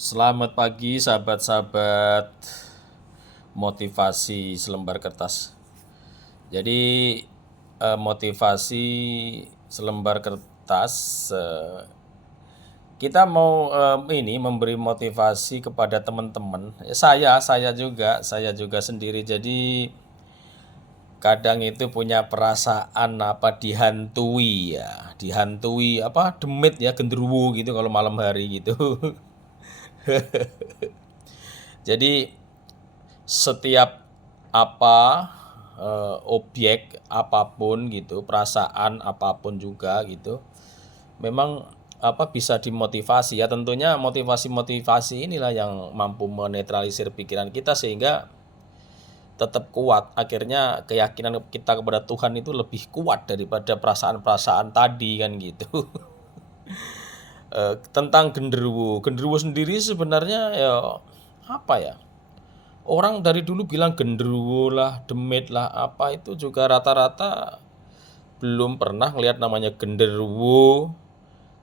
Selamat pagi sahabat-sahabat motivasi selembar kertas. Jadi motivasi selembar kertas, kita mau ini memberi motivasi kepada teman-teman. Saya juga sendiri. Jadi kadang itu punya perasaan dihantui ya, dihantui demit ya, genderuwo gitu kalau malam hari gitu. Jadi setiap objek apapun gitu, perasaan apapun juga gitu, memang bisa dimotivasi ya. Tentunya motivasi-motivasi inilah yang mampu menetralisir pikiran kita sehingga tetap kuat. Akhirnya keyakinan kita kepada Tuhan itu lebih kuat daripada perasaan-perasaan tadi kan gitu. Tentang genderuwo. Genderuwo sendiri sebenarnya ya apa ya? Orang dari dulu bilang genderuwo lah, demit lah, apa itu juga rata-rata belum pernah ngelihat namanya genderuwo.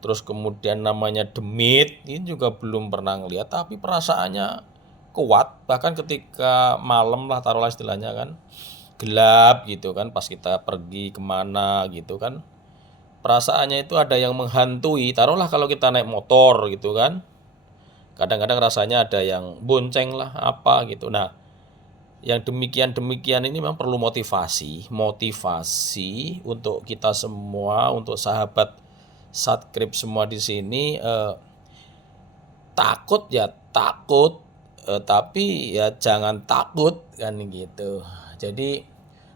Terus kemudian namanya demit, ini juga belum pernah ngelihat, tapi perasaannya kuat. Bahkan ketika malam lah taruhlah istilahnya kan, gelap gitu kan, pas kita pergi kemana gitu kan, perasaannya itu ada yang menghantui. Taruhlah kalau kita naik motor gitu kan, kadang-kadang rasanya ada yang bonceng lah apa gitu. Nah, yang demikian-demikian ini memang perlu motivasi untuk kita semua, untuk sahabat Satkrim semua di sini. Takut ya takut, tapi ya jangan takut kan gitu. Jadi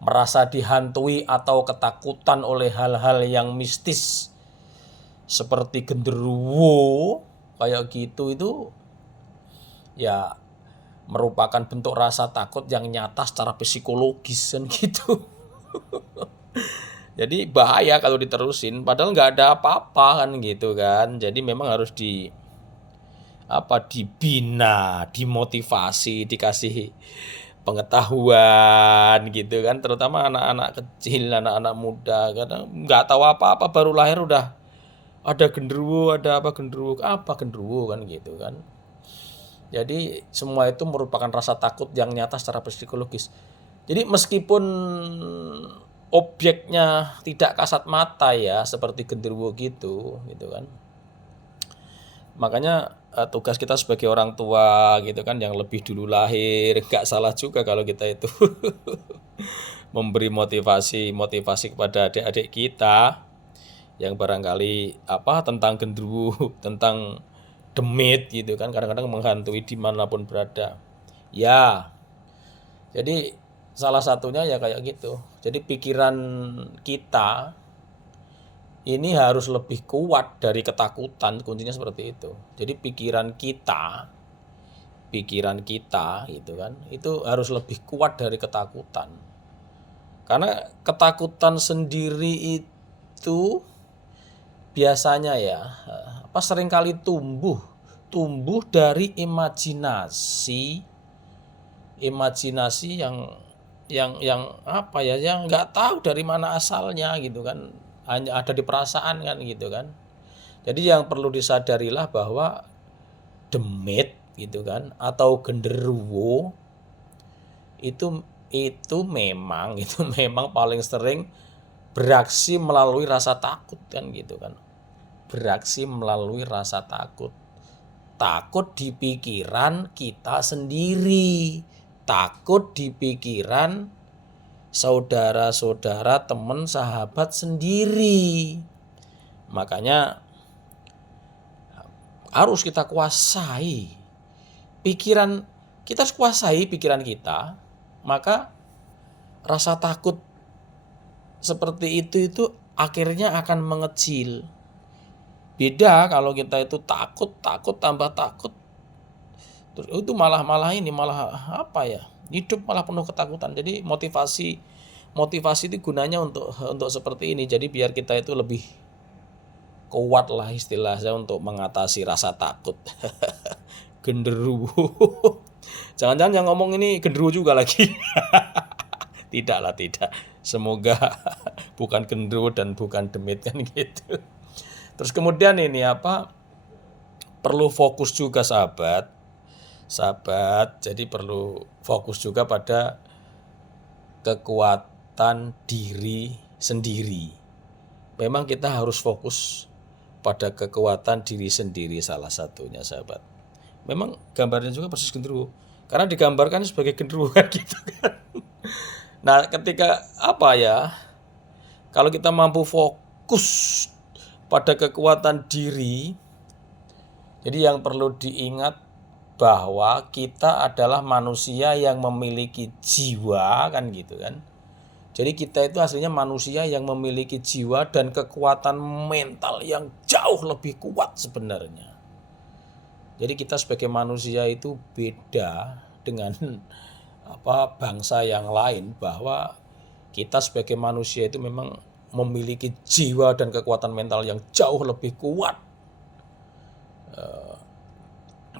merasa dihantui atau ketakutan oleh hal-hal yang mistis seperti genderuwo kayak gitu, itu ya merupakan bentuk rasa takut yang nyata secara psikologis kan gitu. Jadi bahaya kalau diterusin, padahal nggak ada apa-apa kan gitu kan. Jadi memang harus dibina, dimotivasi, dikasih pengetahuan gitu kan. Terutama anak-anak kecil, anak-anak muda, kadang nggak tahu apa-apa, baru lahir udah ada genderuwo, apa genderuwo kan gitu kan. Jadi semua itu merupakan rasa takut yang nyata secara psikologis. Jadi meskipun objeknya tidak kasat mata ya, seperti genderuwo gitu kan. Makanya tugas kita sebagai orang tua gitu kan, yang lebih dulu lahir, gak salah juga kalau kita itu memberi motivasi kepada adik-adik kita yang barangkali tentang genderuwo, tentang demit gitu kan, kadang-kadang menghantui dimanapun berada. Ya, jadi salah satunya ya kayak gitu. Jadi pikiran kita ini harus lebih kuat dari ketakutan, kuncinya seperti itu. Jadi pikiran kita gitu kan, itu harus lebih kuat dari ketakutan. Karena ketakutan sendiri itu biasanya ya seringkali tumbuh dari imajinasi yang yang nggak tahu dari mana asalnya gitu kan, hanya ada di perasaan kan gitu kan. Jadi yang perlu disadarilah bahwa demit gitu kan atau genderuwo itu memang paling sering beraksi melalui rasa takut kan gitu kan. Beraksi melalui rasa takut. Takut di pikiran kita sendiri, takut di pikiran saudara-saudara, teman, sahabat sendiri. Makanya harus kita kuasai pikiran kita, harus kuasai pikiran kita, maka rasa takut seperti itu akhirnya akan mengecil. Beda kalau kita itu takut tambah takut, terus itu malah hidup malah penuh ketakutan. Jadi motivasi itu gunanya untuk seperti ini. Jadi biar kita itu lebih kuat lah istilahnya untuk mengatasi rasa takut. Genderuwo. Jangan-jangan yang ngomong ini genderuwo juga lagi. Tidak. Semoga bukan genderuwo dan bukan demit kan gitu. Terus kemudian ini perlu fokus juga sahabat. Jadi perlu fokus juga pada kekuatan diri sendiri. Memang kita harus fokus pada kekuatan diri sendiri salah satunya sahabat. Memang gambarnya juga persis genderuwo. Karena digambarkan sebagai genderuwo kan gitu kan. Nah, ketika kalau kita mampu fokus pada kekuatan diri, jadi yang perlu diingat bahwa kita adalah manusia yang memiliki jiwa kan gitu kan. Jadi kita itu aslinya manusia yang memiliki jiwa dan kekuatan mental yang jauh lebih kuat sebenarnya. Jadi kita sebagai manusia itu beda dengan bangsa yang lain, bahwa kita sebagai manusia itu memang memiliki jiwa dan kekuatan mental yang jauh lebih kuat.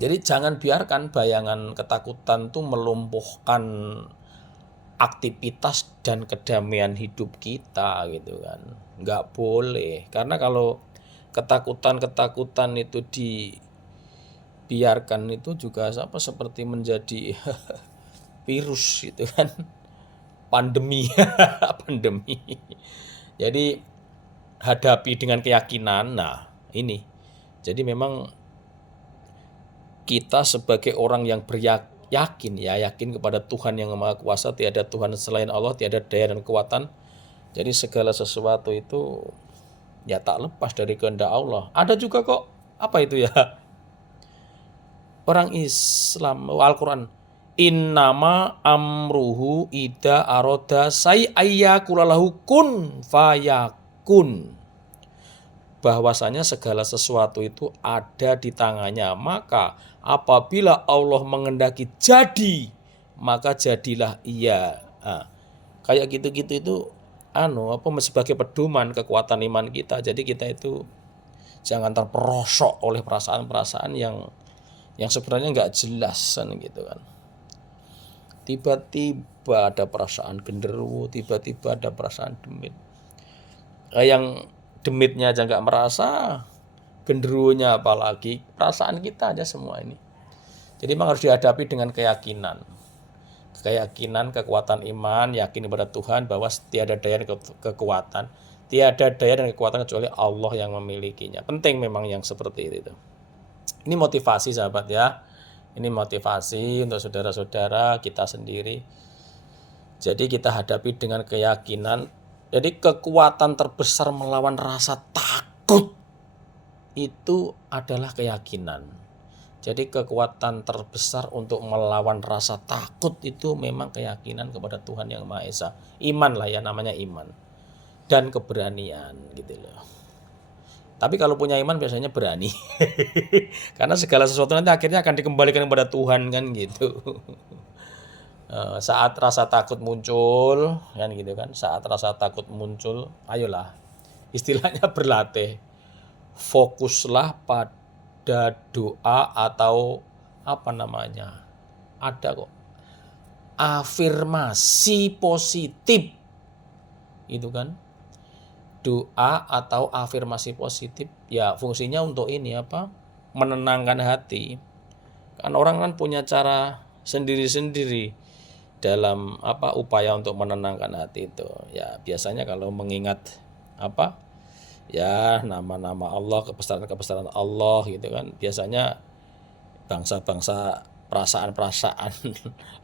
Jadi jangan biarkan bayangan ketakutan itu melumpuhkan aktivitas dan kedamaian hidup kita gitu kan. Nggak boleh. Karena kalau ketakutan itu dibiarkan itu juga seperti menjadi virus gitu kan. Pandemi. Jadi hadapi dengan keyakinan. Nah, ini. Jadi memang kita sebagai orang yang yakin kepada Tuhan yang Maha Kuasa, tiada Tuhan selain Allah, tiada daya dan kekuatan. Jadi segala sesuatu itu ya tak lepas dari kehendak Allah. Ada juga kok orang Islam Al-Qur'an, innama amruhu ida aroda sayyakulalahu kun fayakun. Bahwasanya segala sesuatu itu ada di tangannya, maka apabila Allah mengendaki jadi, maka jadilah ia. Kayak gitu-gitu itu sebagai pedoman kekuatan iman kita. Jadi kita itu jangan terperosok oleh perasaan-perasaan yang sebenarnya nggak jelas gitu kan. Tiba-tiba ada perasaan genderuwo, tiba-tiba ada perasaan demit. Yang demitnya aja nggak merasa, genderuwonya apalagi, perasaan kita aja semua ini. Jadi memang harus dihadapi dengan keyakinan, kekuatan iman, yakin kepada Tuhan bahwa tiada daya dan kekuatan, tiada daya dan kekuatan kecuali Allah yang memilikinya. Penting memang yang seperti itu. Ini motivasi sahabat ya. Ini motivasi untuk saudara-saudara kita sendiri. Jadi kita hadapi dengan keyakinan. Jadi kekuatan terbesar melawan rasa takut itu adalah keyakinan. Jadi kekuatan terbesar untuk melawan rasa takut itu memang keyakinan kepada Tuhan yang Maha Esa. Iman lah ya, namanya iman. Dan keberanian gitu loh. Tapi kalau punya iman biasanya berani. Karena segala sesuatu nanti akhirnya akan dikembalikan kepada Tuhan kan gitu. Saat rasa takut muncul kan gitu kan, saat rasa takut muncul, ayolah istilahnya berlatih, fokuslah pada doa atau ada kok afirmasi positif itu kan, doa atau afirmasi positif ya fungsinya untuk ini menenangkan hati. Kan orang kan punya cara sendiri-sendiri dalam upaya untuk menenangkan hati itu. Ya biasanya kalau mengingat nama-nama Allah, kebesaran Allah gitu kan, biasanya bangsa-bangsa perasaan-perasaan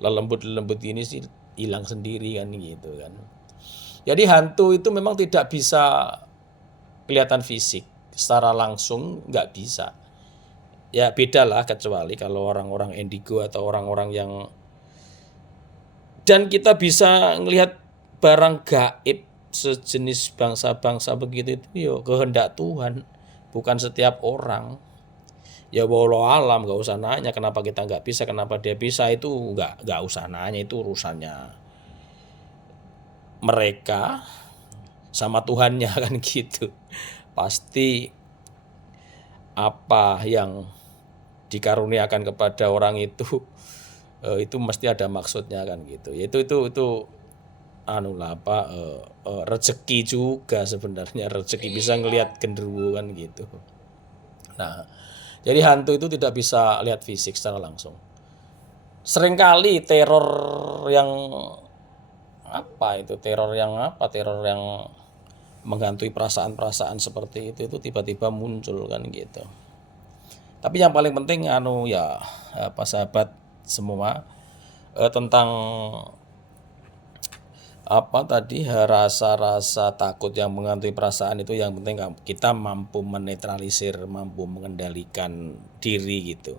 lelembut ini sih hilang sendiri kan gitu kan. Jadi hantu itu memang tidak bisa kelihatan fisik secara langsung, nggak bisa. Ya beda lah, kecuali kalau orang-orang indigo atau orang-orang yang, dan kita bisa melihat barang gaib sejenis bangsa-bangsa begitu itu kehendak Tuhan, bukan setiap orang. Ya wallahu alam, nggak usah nanya kenapa kita nggak bisa, kenapa dia bisa, itu nggak usah nanya, itu urusannya mereka sama Tuhannya kan gitu. Pasti apa yang dikaruniakan kepada orang itu mesti ada maksudnya kan gitu. Itu rezeki juga sebenarnya, rezeki bisa ngelihat genderuwo kan gitu. Nah, Jadi hantu itu tidak bisa lihat fisik secara langsung. Seringkali teror yang teror yang menghantui perasaan-perasaan seperti itu tiba-tiba muncul kan gitu. Tapi yang paling penting ya sahabat semua, tentang rasa-rasa takut yang menghantui perasaan itu, yang penting kita mampu menetralisir, mampu mengendalikan diri gitu.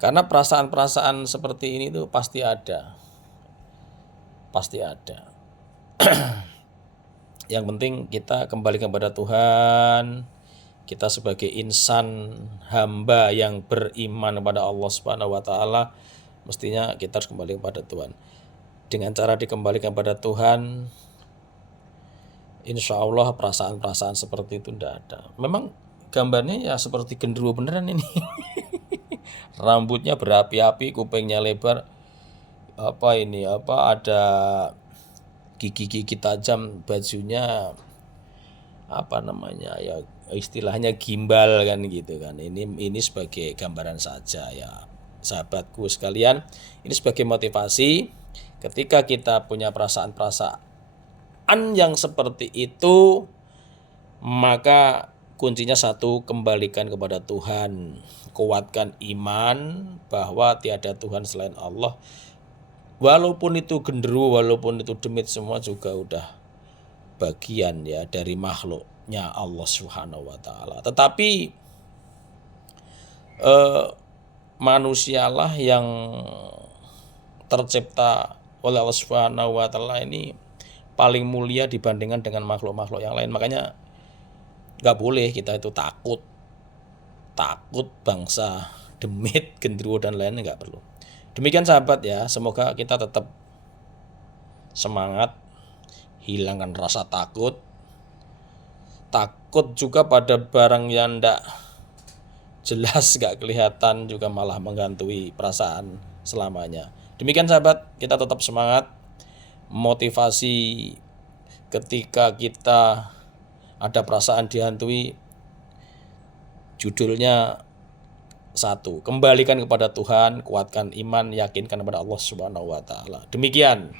Karena perasaan-perasaan seperti ini tuh pasti ada. Yang penting kita kembali kepada Tuhan. Kita sebagai insan hamba yang beriman kepada Allah Subhanahu wa taala, mestinya kita harus kembali kepada Tuhan. Dengan cara dikembalikan kepada Tuhan, insya Allah perasaan-perasaan seperti itu tidak ada. Memang gambarnya ya seperti genderuwo beneran ini. Rambutnya berapi-api, kupingnya lebar, ada gigi-gigi tajam, bajunya ya istilahnya gimbal kan gitu kan. Ini sebagai gambaran saja ya sahabatku sekalian. Ini sebagai motivasi ketika kita punya perasaan-perasaan yang seperti itu, maka kuncinya satu, kembalikan kepada Tuhan. Kuatkan iman bahwa tiada Tuhan selain Allah. Walaupun itu genderuwo, walaupun itu demit, semua juga udah bagian ya dari makhluknya Allah Subhanahu wa taala. Tetapi manusialah yang tercipta oleh Allah Subhanahu wa taala ini paling mulia dibandingkan dengan makhluk-makhluk yang lain. Makanya nggak boleh kita itu takut bangsa demit, genderuwo dan lainnya, nggak perlu. Demikian sahabat ya, semoga kita tetap semangat, hilangkan rasa takut juga pada barang yang ndak jelas, gak kelihatan, juga malah menghantui perasaan selamanya. Demikian sahabat, kita tetap semangat. Motivasi ketika kita ada perasaan dihantui, judulnya satu, kembalikan kepada Tuhan, kuatkan iman, yakinkan kepada Allah Subhanahu wa taala. Demikian.